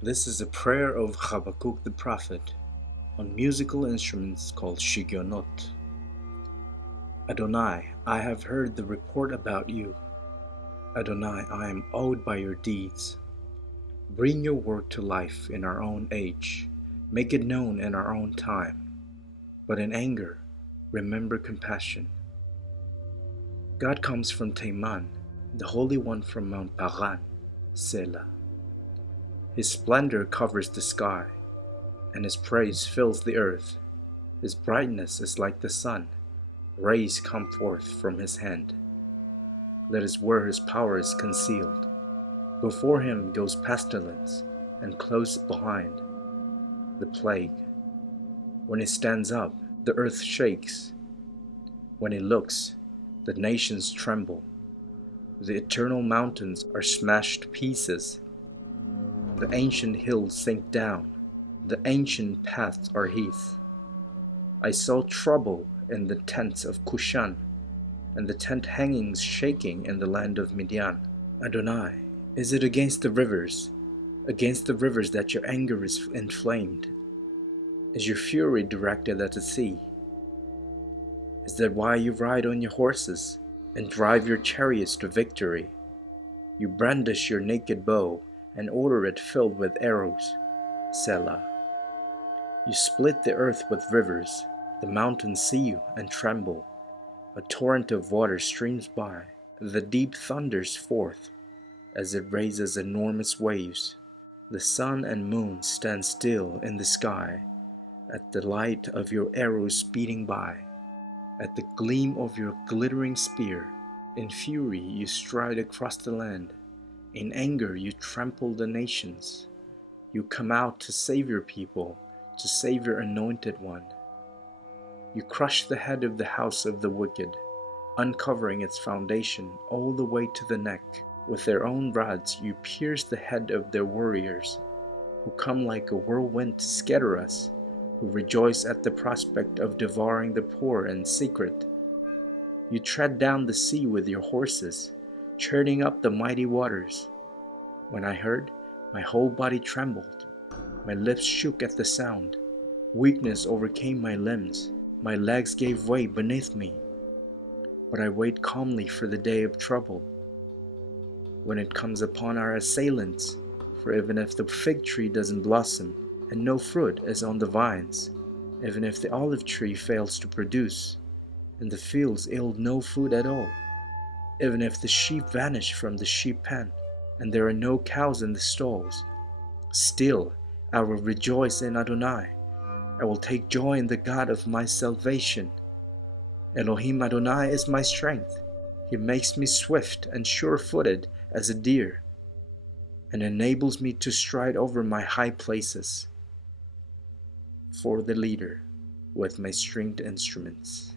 This is a prayer of Habakkuk the prophet on musical instruments called shigionot. Adonai, I have heard the report about you. Adonai, I am awed by your deeds. Bring your word to life in our own age. Make it known in our own time. But in anger, remember compassion. God comes from Teman, the Holy One from Mount Paran, Selah. His splendor covers the sky, and his praise fills the earth. His brightness is like the sun. Rays come forth from his hand. That is where his power is concealed. Before him goes pestilence, and close behind, the plague. When he stands up, the earth shakes. When he looks, the nations tremble. The eternal mountains are smashed to pieces. The ancient hills sink down. The ancient paths are heath. I saw trouble in the tents of Kushan, and the tent hangings shaking in the land of Midian. Adonai, is it against the rivers that your anger is inflamed? Is your fury directed at the sea? Is that why you ride on your horses and drive your chariots to victory? You brandish your naked bow and order it filled with arrows. Selah. You split the earth with rivers. The mountains see you and tremble. A torrent of water streams by. The deep thunders forth as it raises enormous waves. The sun and moon stand still in the sky at the light of your arrows speeding by, at the gleam of your glittering spear. In fury you stride across the land. In anger you trample the nations. You come out to save your people, to save your anointed one. You crush the head of the house of the wicked, uncovering its foundation all the way to the neck. With their own rods you pierce the head of their warriors, who come like a whirlwind to scatter us, who rejoice at the prospect of devouring the poor in secret. You tread down the sea with your horses, churning up the mighty waters. When I heard, my whole body trembled. My lips shook at the sound. Weakness overcame my limbs. My legs gave way beneath me. But I wait calmly for the day of trouble, when it comes upon our assailants. For even if the fig tree doesn't blossom, and no fruit is on the vines, even if the olive tree fails to produce, and the fields yield no food at all, even if the sheep vanish from the sheep pen, and there are no cows in the stalls, still I will rejoice in Adonai. I will take joy in the God of my salvation. Elohim Adonai is my strength. He makes me swift and sure-footed as a deer, and enables me to stride over my high places. For the leader with my stringed instruments.